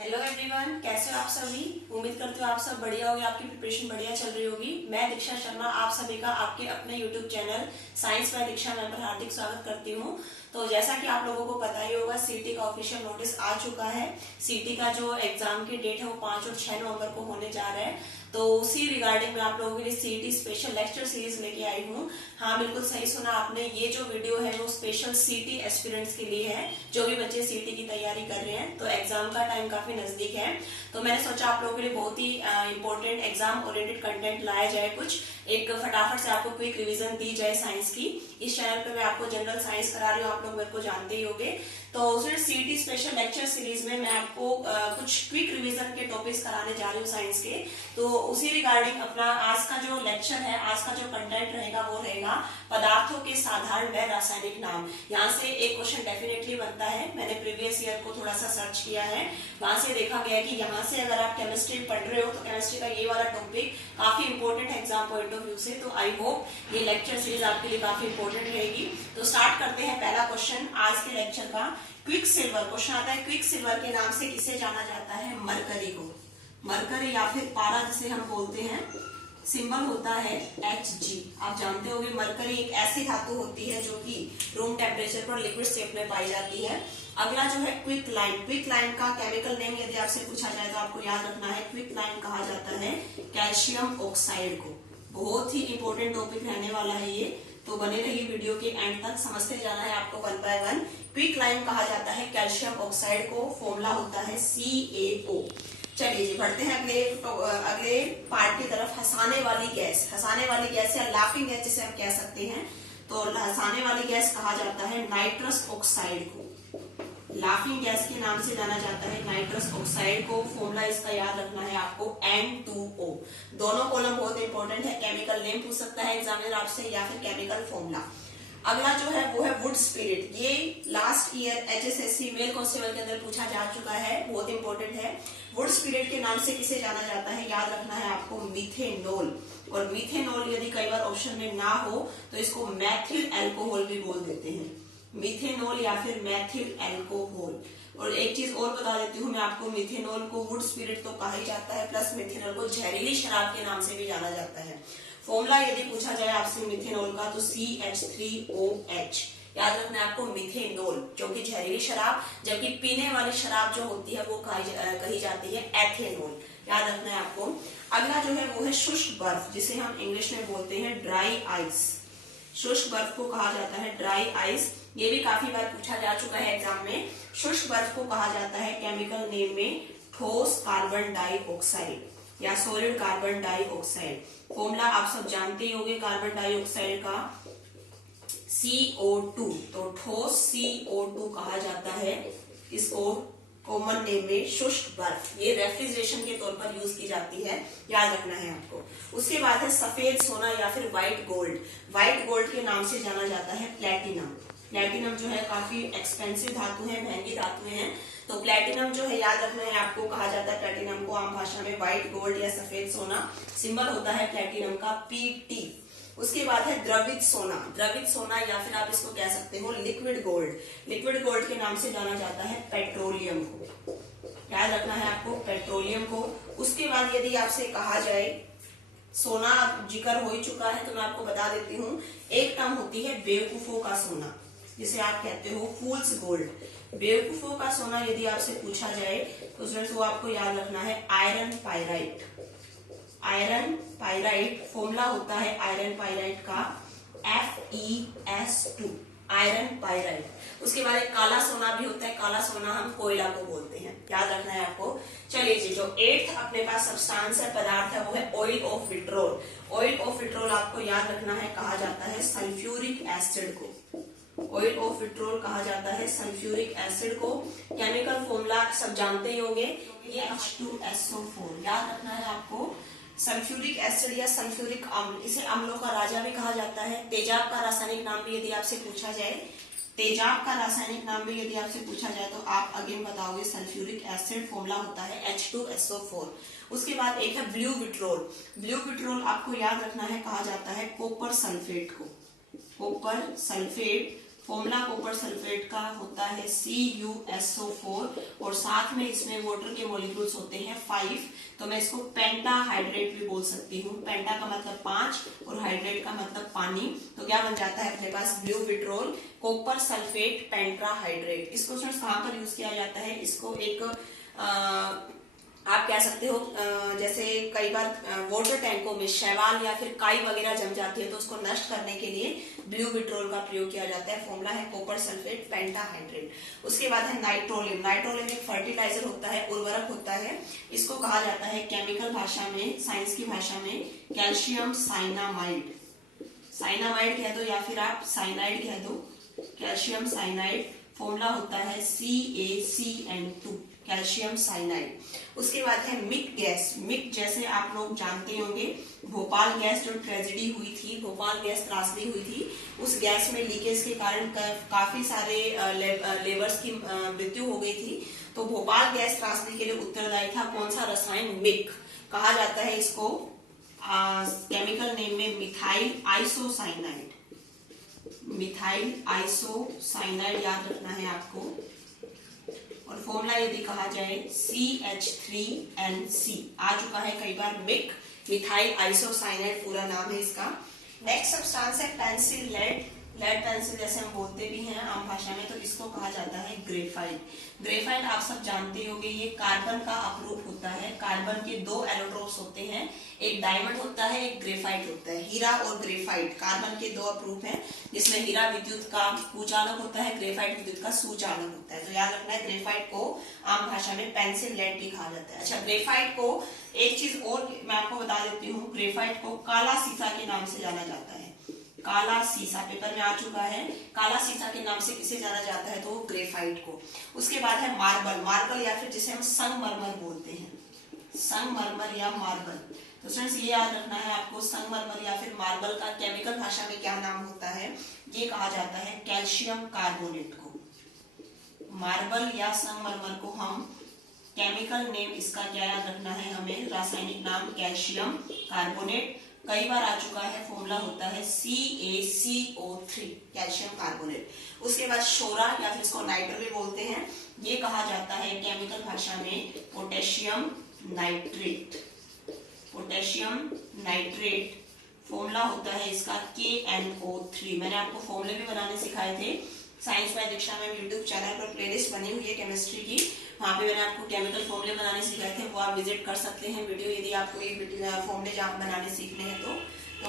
Hello everyone, कैसे हो आप सभी। उम्मीद करती हूँ आप सब बढ़िया होगी, आपकी प्रिपरेशन बढ़िया चल रही होगी। मैं दीक्षा शर्मा आप सभी का आपके अपने यूट्यूब चैनल साइंस बाय दीक्षा में पर हार्दिक स्वागत करती हूँ। तो जैसा कि आप लोगों को पता ही होगा, सीटी का ऑफिशियल नोटिस आ चुका है। सीटी का जो एग्जाम की डेट है वो 5 और 6 नवंबर को होने जा रहा है। तो उसी रिगार्डिंग मैं आप लोगों के लिए सीटी स्पेशल लेक्चर सीरीज लेके आई हूँ। हाँ, बिल्कुल सही सुना आपने, ये जो वीडियो है वो स्पेशल सीटी एस्पिरेंट्स के लिए है, जो भी बच्चे सीटी की तैयारी कर रहे हैं। तो एग्जाम का टाइम काफी नजदीक है, तो मैंने सोचा आप लोगों के लिए बहुत ही इंपॉर्टेंट एग्जाम ओरिएंटेड कंटेंट लाया जाए। कुछ एक फटाफट से आपको क्विक रिवीजन दी जाए साइंस की। इस चैनल पे मैं आपको जनरल साइंस करा रही हूँ, आप लोग मेरे को जानते ही होंगे। तो उसमें सीटी स्पेशल लेक्चर सीरीज में मैं आपको कुछ क्विक रिवीजन के टॉपिक्स कराने जा रही हूँ साइंस के। तो उसी रिगार्डिंग अपना आज का जो लेक्चर है, आज का जो कंटेंट रहेगा वो रहेगा पदार्थों के साधारण व रासायनिक नाम। यहाँ से एक क्वेश्चन डेफिनेटली बनता है। मैंने प्रीवियस ईयर को थोड़ा सा सर्च किया है, वहां से देखा गया कि यहाँ से अगर आप केमिस्ट्री पढ़ रहे हो तो केमिस्ट्री का ये वाला टॉपिक काफी इंपॉर्टेंट है एग्जाम पॉइंट ऑफ व्यू से। तो आई होप ये लेक्चर सीरीज आपके लिए काफी इंपॉर्टेंट रहेगी। तो स्टार्ट करते हैं पहला क्वेश्चन आज के लेक्चर का। क्विक सिल्वर क्वेश्चन आता है, क्विक सिल्वर के नाम से किसे जाना जाता है? मरकरी को। मरकरी या फिर पारा जिसे हम बोलते हैं, सिंबल होता है Hg। आप जानते होंगे मरकरी एक ऐसी धातु होती है जो कि रूम टेम्परेचर पर लिक्विड स्टेट में पाई जाती है। अगला जो है क्विक लाइम। क्विक लाइम का केमिकल नेम यदि आपसे पूछा जाए तो आपको याद रखना है, क्विक लाइम कहा जाता है कैल्शियम ऑक्साइड को। बहुत ही इंपॉर्टेंट टॉपिक रहने वाला है ये, तो बने रहिए वीडियो के एंड तक, समझते जाना है आपको one by one. Quick lime कहा जाता है कैल्शियम ऑक्साइड को, फॉर्मूला होता है CaO। चलिए जी, बढ़ते हैं अगले पार्ट की तरफ। हंसाने वाली गैस। हंसाने वाली गैस या लाफिंग गैस जिसे हम कह सकते हैं, तो हंसाने वाली गैस कहा जाता है नाइट्रस ऑक्साइड को। लाफिंग गैस के नाम से जाना जाता है नाइट्रस ऑक्साइड को। फॉर्मूला इसका याद रखना है आपको N2O। दोनों कॉलम बहुत इंपॉर्टेंट है, केमिकल नेम पूछ सकता है एग्जामिनर आपसे या फिर केमिकल फॉर्मूला। अगला जो है वो है वुड स्पिरिट। ये last year HSSC mail constable के अंदर पूछा जा चुका है, बहुत इंपॉर्टेंट है। वुड स्पिरिट के नाम से किसे जाना जाता है? याद रखना है आपको मीथेनॉल। और मीथेनॉल यदि कई बार ऑप्शन में ना हो तो इसको मैथिल एल्कोहल भी बोल देते हैं, मीथेनॉल या फिर मैथिल एल्कोहल। और एक चीज और बता देती हूँ मैं आपको, मीथेनॉल को वुड स्पिरिट तो कहा ही जाता है, प्लस मीथेनॉल को जहरीली शराब के नाम से भी जाना जाता है। फॉर्मूला यदि पूछा जाए आपसे मीथेनॉल का तो CH3OH। याद रखना है आपको, मीथेनॉल जो कि जहरीली शराब, जबकि पीने वाली शराब जो होती है वो कही जाती है एथेनॉल। याद रखना है आपको। अगला जो है वो है शुष्क बर्फ, जिसे हम इंग्लिश में बोलते हैं ड्राई आइस। शुष्क बर्फ को कहा जाता है ड्राई आइस। ये भी काफी बार पूछा जा चुका है एग्जाम में। शुष्क बर्फ को कहा जाता है केमिकल नेम में ठोस कार्बन डाइऑक्साइड या सॉलिड कार्बन डाइऑक्साइड। फॉर्मूला आप सब जानते ही होंगे कार्बन डाइऑक्साइड का, CO2। तो ठोस CO2 कहा जाता है इसको कॉमन नेम में शुष्क बर्फ। ये रेफ्रिजरेशन के तौर पर यूज की जाती है, याद रखना है आपको। उसके बाद है सफेद सोना या फिर व्हाइट गोल्ड। व्हाइट गोल्ड के नाम से जाना जाता है प्लेटिनम। प्लेटिनम जो है काफी एक्सपेंसिव धातु है, महंगी धातुएं हैं। तो प्लेटिनम जो है याद रखना है आपको, कहा जाता है प्लेटिनम को आम भाषा में व्हाइट गोल्ड या सफेद सोना। सिंबल होता है प्लेटिनम का PT। उसके बाद है द्रवित सोना। द्रवित सोना या फिर आप इसको कह सकते हो लिक्विड गोल्ड। लिक्विड गोल्ड के नाम से जाना जाता है पेट्रोलियम को। याद रखना है आपको, पेट्रोलियम को। उसके बाद यदि आपसे कहा जाए, सोना जिक्र हो ही चुका है तो मैं आपको बता देती हूँ, एक टर्म होती है बेवकूफों का सोना, जिसे आप कहते हो फूल्स गोल्ड। बेवकूफों का सोना यदि आपसे पूछा जाए तो स्टूडेंट्स वो आपको याद रखना है iron pyrite. Iron pyrite formula होता है आयरन पाइराइट का FeS2, आयरन पाइराइट। उसके बाद एक काला सोना भी होता है, काला सोना हम कोयला को बोलते हैं, याद रखना है आपको। चलिए जी, जो 8th अपने पास सब्सटेंस है, पदार्थ है, वो है oil of vitriol. Oil of vitriol आपको याद रखना है, कहा जाता है सल्फ्यूरिक एसिड को। ऑयल ऑफ विट्रोल कहा जाता है सल्फ्यूरिक एसिड को। केमिकल फॉर्मूला सब जानते ही होंगे, ये H2SO4। याद रखना है आपको, सल्फ्यूरिक एसिड या सल्फ्यूरिक अम्ल, इसे अम्लों का राजा भी कहा जाता है। तेजाब का रासायनिक नाम भी यदि आपसे पूछा जाए, तेजाब का रासायनिक नाम भी यदि आपसे पूछा जाए तो आप अगेन बताओगे सल्फ्यूरिक एसिड। फॉर्मूला होता है H2SO4। उसके बाद एक है ब्लू विट्रोल। ब्लू विट्रोल आपको याद रखना है, कहा जाता है कॉपर सल्फेट को। Copper sulphate formula copper sulphate का होता है CuSO4 और साथ में इसमें वाटर के मॉलिक्यूल्स होते हैं 5, तो मैं इसको पेंटाहाइड्रेट भी बोल सकती हूँ। पेंटा का मतलब 5 और हाइड्रेट का मतलब पानी, तो क्या बन जाता है अपने पास blue vitriol copper sulphate pentahydrate. इसको स्टूडेंट्स कहाँ पर यूज किया जाता है, इसको एक आप कह सकते हो जैसे कई बार वाटर टैंकों में शैवाल या फिर काई वगैरह जम जाती है तो उसको नष्ट करने के लिए ब्लू विट्रोल का प्रयोग किया जाता है। फॉर्मूला है कॉपर सल्फेट पेंटाहाइड्रेट। उसके बाद है नाइट्रोलियम। नाइट्रोलियम एक फर्टिलाइजर होता है, उर्वरक होता है। इसको कहा जाता है केमिकल भाषा में, साइंस की भाषा में कैल्शियम साइनामाइड। साइनामाइड कह दो या फिर आप साइनाइड कह दो, कैल्शियम साइनाइड। फॉर्मूला होता है CaCN2 कैल्शियम साइनाइड। उसके बाद है मिक गैस। मिक जैसे आप लोग जानते होंगे भोपाल गैस जो ट्रेजेडी हुई थी, भोपाल गैस त्रासदी हुई थी, उस गैस में लीकेज के कारण काफी सारे लेबर्स की मृत्यु हो गई थी। तो भोपाल गैस त्रासदी के लिए उत्तरदायी था कौन सा रसायन, मिक। कहा जाता है इसको केमिकल नेम में मिथाइल आइसोसाइनाइड। मिथाइल आइसोसाइनाइड याद रखना है आपको। और फॉर्मूला यदि कहा जाए CH3NC आ चुका है कई बार, मिक मिथाइल आइसोसाइनाइड पूरा नाम है इसका। नेक्स्ट सब्सटेंस है पेंसिल लेड। लेड पेंसिल जैसे हम बोलते भी हैं आम भाषा में, तो इसको कहा जाता है ग्रेफाइट। ग्रेफाइट आप सब जानते होंगे ये कार्बन का अपरूप होता है। कार्बन के 2 एलोट्रोप्स होते हैं, एक डायमंड होता है एक ग्रेफाइट होता है। हीरा और ग्रेफाइट कार्बन के 2 अपरूप हैं, जिसमें हीरा विद्युत का कुचालक होता है, ग्रेफाइट विद्युत का सुचालक होता है। तो याद रखना है ग्रेफाइट को आम भाषा में पेंसिल लेड भी कहा जाता है। अच्छा, ग्रेफाइट को एक चीज और मैं आपको बता देती हूँ, ग्रेफाइट को काला सीसा के नाम से जाना जाता है। काला सीसा पेपर में आ चुका है, काला सीसा के नाम से किसे जाना जाता है तो ग्रेफाइट को। उसके बाद है मार्बल। मार्बल या फिर जिसे हम संगमरमर बोलते हैं, संगमरमर या मार्बल। तो फ्रेंड्स ये याद रखना है आपको, संगमरमर या फिर मार्बल का केमिकल भाषा में क्या नाम होता है, ये कहा जाता है कैल्शियम कार्बोनेट को। मार्बल या संगमरमर को हम केमिकल नेम इसका क्या याद रखना है हमें, रासायनिक नाम कैल्शियम कार्बोनेट। कई बार आ चुका है, फॉर्मूला होता है CaCO3 कैल्शियम कार्बोनेट। उसके बाद शोरा या फिर इसको नाइट्रो भी बोलते हैं, ये कहा जाता है केमिकल भाषा में potassium nitrate. Potassium nitrate formula होता है इसका KNO3। मैंने आपको फॉर्मूले भी बनाने सिखाए थे साइंस बाय दीक्षा में, यूट्यूब चैनल पर प्लेलिस्ट बनी हुई है केमिस्ट्री की, वहां पे मैंने आपको केमिकल फॉर्मूले बनाने सिखाए थे, वो आप विजिट कर सकते हैं वीडियो यदि आपको ये फॉर्मूले बनाने सीखने हैं तो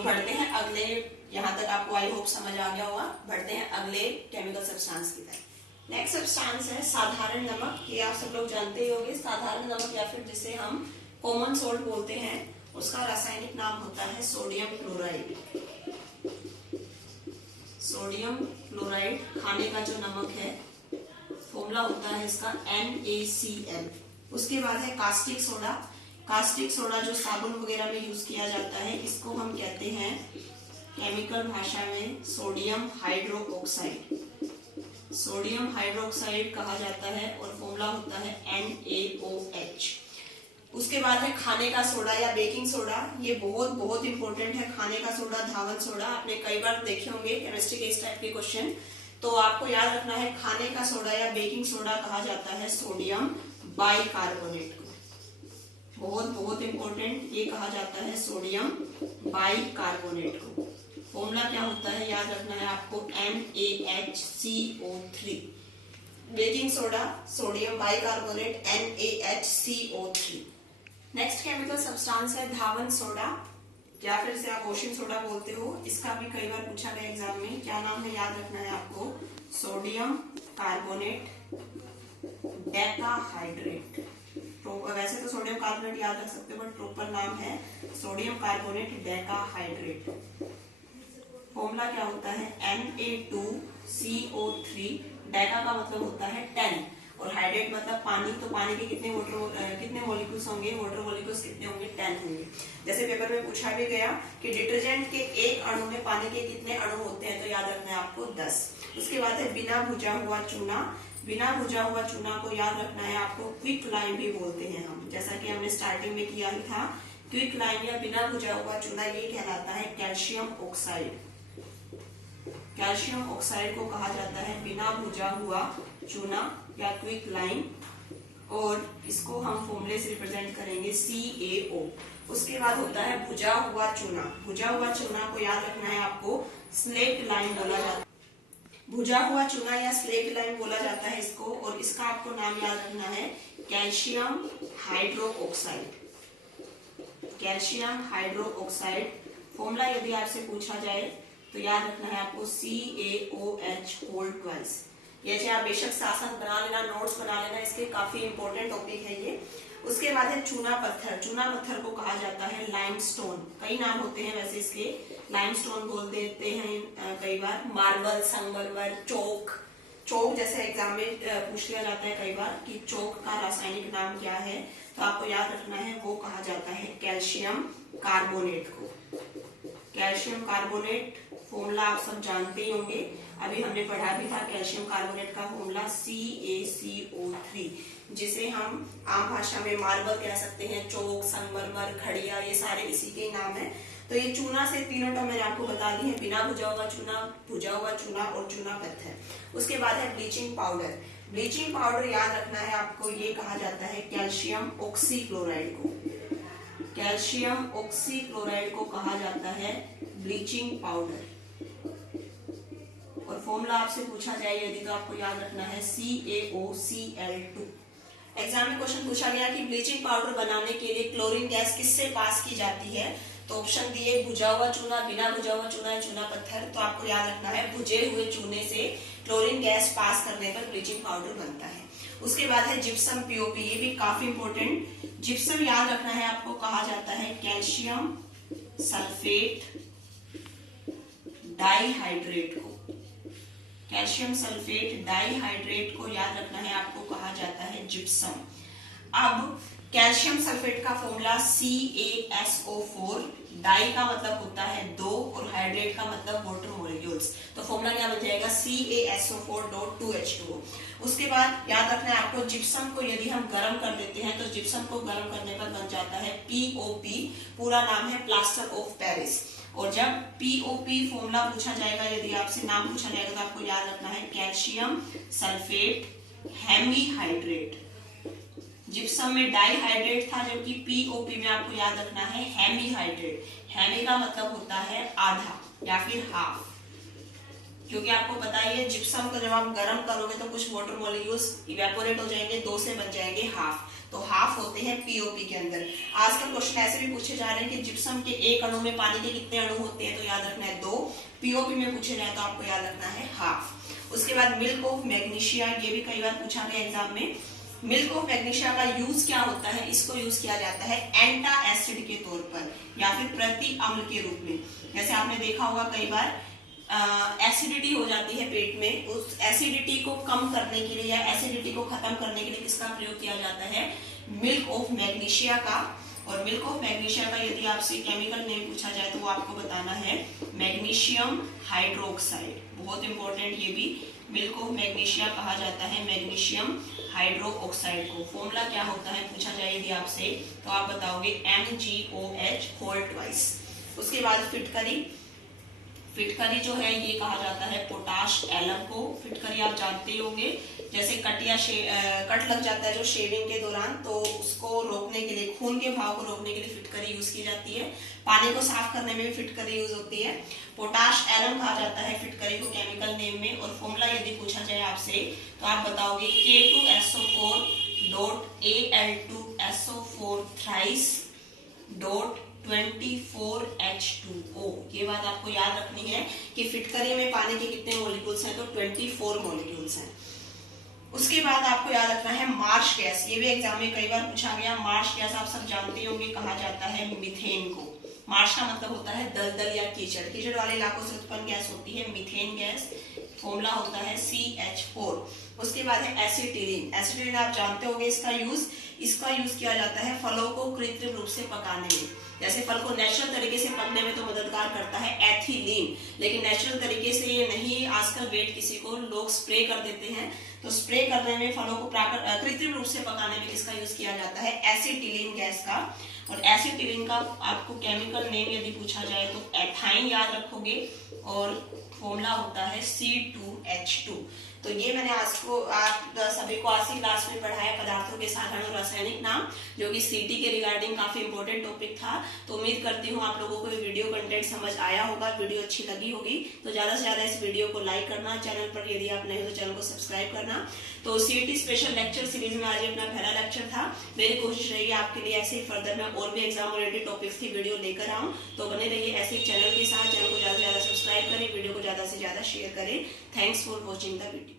बढ़ते हैं अगले। यहाँ तक आपको आई होप समझ आ गया होगा। बढ़ते हैं अगले केमिकल सब्सटेंस की तरफ। नेक्स्ट सब्सटेंस है साधारण नमक। ये आप सब लोग जानते ही होंगे, साधारण नमक या फिर जिसे हम कॉमन सोल्ट बोलते हैं, उसका रासायनिक नाम होता है सोडियम क्लोराइड। सोडियम क्लोराइड खाने का जो नमक है, फॉर्मूला होता है इसका NaCl। उसके बाद है कास्टिक सोडा। कास्टिक सोडा जो साबुन वगैरह में यूज किया जाता है, इसको हम कहते हैं केमिकल भाषा में सोडियम हाइड्रोक्साइड। सोडियम हाइड्रोक्साइड कहा जाता है और फॉर्मूला होता है NaOH। उसके बाद है खाने का सोडा या बेकिंग सोडा। ये बहुत बहुत इंपॉर्टेंट है, खाने का सोडा, धावन सोडा। आपने कई बार देखे होंगे केमिस्ट्री के इस टाइप के क्वेश्चन, तो आपको याद रखना है खाने का सोडा या बेकिंग सोडा कहा जाता है सोडियम बाइकार्बोनेट को। बहुत बहुत इंपॉर्टेंट, ये कहा जाता है सोडियम बाइकार्बोनेट को। फॉर्मूला क्या होता है याद रखना है आपको, NaHCO3। Baking soda sodium bicarbonate NaHCO3। Next chemical substance है धावन सोडा या फिर इसे आप ओशन सोडा बोलते हो। इसका भी कई बार पूछा गया एग्जाम में, क्या नाम है याद रखना है आपको, सोडियम कार्बोनेट डेकाहाइड्रेट। तो वैसे तो सोडियम कार्बोनेट याद रख सकते हो, बट प्रॉपर नाम है सोडियम कार्बोनेट डेकाहाइड्रेट। फॉर्मूला क्या होता है Na2CO3। डेका का मतलब होता है 10 और हाइड्रेट मतलब पानी। तो पानी के कितने मॉलिक्यूल्स होंगे, वाटर मॉलिक्यूल्स कितने होंगे, 10 होंगे। जैसे पेपर में पूछा भी गया कि डिटर्जेंट के एक अणु में पानी के कितने अणु होते हैं, तो याद रखना है आपको 10। उसके बाद है बिना भुजा हुआ चूना। बिना भुजा हुआ चूना को याद रखना है आपको क्विक लाइम भी बोलते हैं हम, जैसा कि हमने स्टार्टिंग में किया ही था। क्विक लाइम या बिना भुजा हुआ चूना ये कहलाता है कैल्शियम ऑक्साइड। कैल्शियम ऑक्साइड को कहा जाता है बिना भुजा हुआ चूना या क्विक लाइम, और इसको हम फॉर्मूले से रिप्रेजेंट करेंगे CaO। उसके बाद होता है भुजा हुआ चूना। भुजा हुआ चूना को याद रखना है आपको, स्लेट लाइम बोला जाता है। भुजा हुआ चूना या स्लेट लाइम बोला जाता है इसको, और इसका आपको नाम याद रखना है calcium hydroxide. Calcium hydroxide formula यदि आपसे पूछा जाए तो याद रखना है आपको CaOH होल ट्वाइस। ये चाहे आप बेशक साथ साथ बना लेना, नोट्स बना लेना, इसके काफी इंपॉर्टेंट टॉपिक है ये। उसके बाद है चूना पत्थर। चूना पत्थर को कहा जाता है लाइमस्टोन। कई नाम होते हैं वैसे इसके, लाइमस्टोन बोल देते हैं कई बार, मार्बल, संगमरमर, चौक। चौक जैसे एग्जाम में पूछ लिया जाता है कई बार कि चौक का रासायनिक नाम क्या है, तो आपको याद रखना है वो कहा जाता है कैल्शियम कार्बोनेट को। कैल्शियम कार्बोनेट फॉर्मूला आप सब जानते ही होंगे, अभी हमने पढ़ा भी था कैल्शियम कार्बोनेट का फॉर्मूला CaCO3, जिसे हम आम भाषा में मार्बल कह सकते हैं, चौक, संगमरमर, घड़िया, ये सारे इसी के नाम है। तो ये चूना से तीनों टर्म मैंने आपको बता दी है, बिना भुजा हुआ चूना, भुजा हुआ चूना और चूना पत्थर। उसके बाद है ब्लीचिंग पाउडर। ब्लीचिंग पाउडर याद रखना है आपको, ये कहा जाता है कैल्शियम ऑक्सीक्लोराइड को। कैल्शियम ऑक्सीक्लोराइड को कहा जाता है ब्लीचिंग पाउडर। और फॉर्मूला आपसे पूछा जाए यदि तो आपको याद रखना है CaOCl2। एग्जाम में क्वेश्चन पूछा गया कि ब्लीचिंग पाउडर बनाने के लिए क्लोरीन गैस किससे पास की जाती है, तो ऑप्शन दिए भुजा हुआ चूना, बिना भुजा हुआ चूना या चूना पत्थर। तो आपको याद रखना है भुजे हुए चूने से क्लोरीन गैस पास करने पर ब्लीचिंग पाउडर बनता है। उसके बाद है जिप्सम POP, ये भी काफी इंपॉर्टेंट। जिप्सम याद रखना है आपको, कहा जाता है कैल्शियम सल्फेट डाइहाइड्रेट को। कैल्शियम सल्फेट डाइहाइड्रेट को याद रखना है आपको, कहा जाता है जिप्सम। अब कैल्शियम सल्फेट का फॉर्मूला CaSO4, डाई का मतलब होता है दो और हाइड्रेट का मतलब वाटर मॉलिक्यूल्स, तो फॉर्मूला क्या बन जाएगा CaSO4.2H2O। उसके बाद याद रखना है आपको, जिप्सम को यदि हम गर्म कर देते हैं तो जिप्सम को गर्म करने पर बन जाता है POP, पूरा नाम है प्लास्टर ऑफ पेरिस। और जब POP फॉर्मूला पूछा जाएगा, यदि आपसे नाम पूछा जाएगा तो आपको याद रखना है कैल्शियम सल्फेट हेमीहाइड्रेट। जिप्सम में डाइहाइड्रेट था, जबकि POP में आपको याद रखना है हेमीहाइड्रेट। हेमी का मतलब होता है आधा या फिर हाफ, क्योंकि आपको पता ही है जिप्सम को जब आप गर्म करोगे तो कुछ वाटर मॉलिक्यूल्स इवेपोरेट हो जाएंगे, दो से बन जाएंगे हाफ, तो हाफ होते हैं POP के अंदर। आजकल क्वेश्चन ऐसे भी पूछे जा रहे हैं कि जिप्सम के एक अणु में पानी के कितने अणु होते हैं, तो याद रखना है 2। POP में पूछे जाए तो आपको याद रखना है हाफ। उसके बाद मिल्क ऑफ मैग्नीशिया, ये भी कई बार पूछा गया एग्जाम में। मिल्क ऑफ मैग्नीशिया का यूज क्या होता है, इसको यूज किया जाता है एंटा एसिड के तौर पर या फिर प्रति अम्ल के रूप में। जैसे आपने देखा होगा कई बार एसिडिटी हो जाती है पेट में, उस एसिडिटी को कम करने के लिए या एसिडिटी को खत्म करने के लिए किसका प्रयोग किया जाता है, मिल्क ऑफ मैग्नीशिया का। और मिल्क ऑफ मैग्नीशिया का यदि आपसे केमिकल नेम पूछा जाए तो वो आपको बताना है मैग्नीशियम हाइड्रोक्साइड। बहुत इंपॉर्टेंट ये भी, मिल्क ऑफ मैग्नीशिया कहा जाता है मैग्नीशियम हाइड्रोक्साइड को। फॉर्मूला क्या होता है पूछा जाए यदि आपसे तो आप बताओगे MgOH होल ट्वाइस। उसके बाद फिटकरी, फिटकरी जो है ये कहा जाता है पोटाश एलम को। फिटकरी आप जानते होंगे, जैसे कट या कट लग जाता है जो शेविंग के दौरान, तो उसको रोकने के लिए, खून के बहाव को रोकने के लिए फिटकरी यूज की जाती है। पानी को साफ करने में भी फिटकरी यूज होती है। पोटाश एलम कहा जाता है फिटकरी को केमिकल नेम में। और फॉर्मूला यदि पूछा जाए आपसे तो आप बताओगे K2SO4.Al2SO4 थ्राइस 24H2O। ये बात आपको याद रखनी है कि फिटकरी में पानी के कितने मॉलिक्यूल्स हैं, तो 24 मॉलिक्यूल्स हैं। उसके बाद आपको याद रखना है मार्श गैस, ये भी एग्जाम में कई बार पूछा गया। मार्श गैस आप सब जानते होंगे, कहा जाता है मीथेन को। मार्श का मतलब होता है दलदल या कीचड़, कीचड़ वाले इलाकों से उत्पन्न गैस होती है मीथेन गैस। फॉर्मूला होता है CH4। उसके बाद है एसिटिलीन। एसिटिलीन आप जानते होंगे इसका यूज किया जाता है फलों को कृत्रिम रूप से पकाने में। जैसे फल को नेचुरल तरीके से पकने में तो मददगार करता है एथिलीन, लेकिन नेचुरल तरीके से ये नहीं, आजकल वेट किसी को लोग स्प्रे कर देते हैं, तो स्प्रे करने में फलों को कृत्रिम रूप से पकाने में किसका यूज किया जाता है, एसिटिलीन गैस का। और एसिटिलीन का आपको केमिकल नेम यदि पूछा जाए तो एथाइन याद रखोगे। और फॉर्मूला होता है C2H2। तो ये मैंने आप सभी को आज की क्लास में पढ़ाया पदार्थों के साधारण और रासायनिक नाम, जो कि सीटी के रिगार्डिंग काफी इंपॉर्टेंट टॉपिक था। तो उम्मीद करती हूँ आप लोगों को ये वीडियो कंटेंट समझ आया होगा, वीडियो अच्छी लगी होगी। तो ज्यादा से ज्यादा इस वीडियो को लाइक करना, चैनल पर यदि आप नए हो तो चैनल को सब्सक्राइब करना। तो सीटी स्पेशल लेक्चर सीरीज में आज अपना पहला लेक्चर था। मेरी कोशिश रहेगी आपके लिए ऐसे ही फर्दर में और भी एग्जाम ओरिएंटेड टॉपिक्स की वीडियो लेकर आऊं। तो बने रहिए ऐसे ही चैनल के साथ। चैनल को ज्यादा से ज्यादा सब्सक्राइब करें, वीडियो को ज्यादा से ज्यादा शेयर करें। Thanks for watching the video.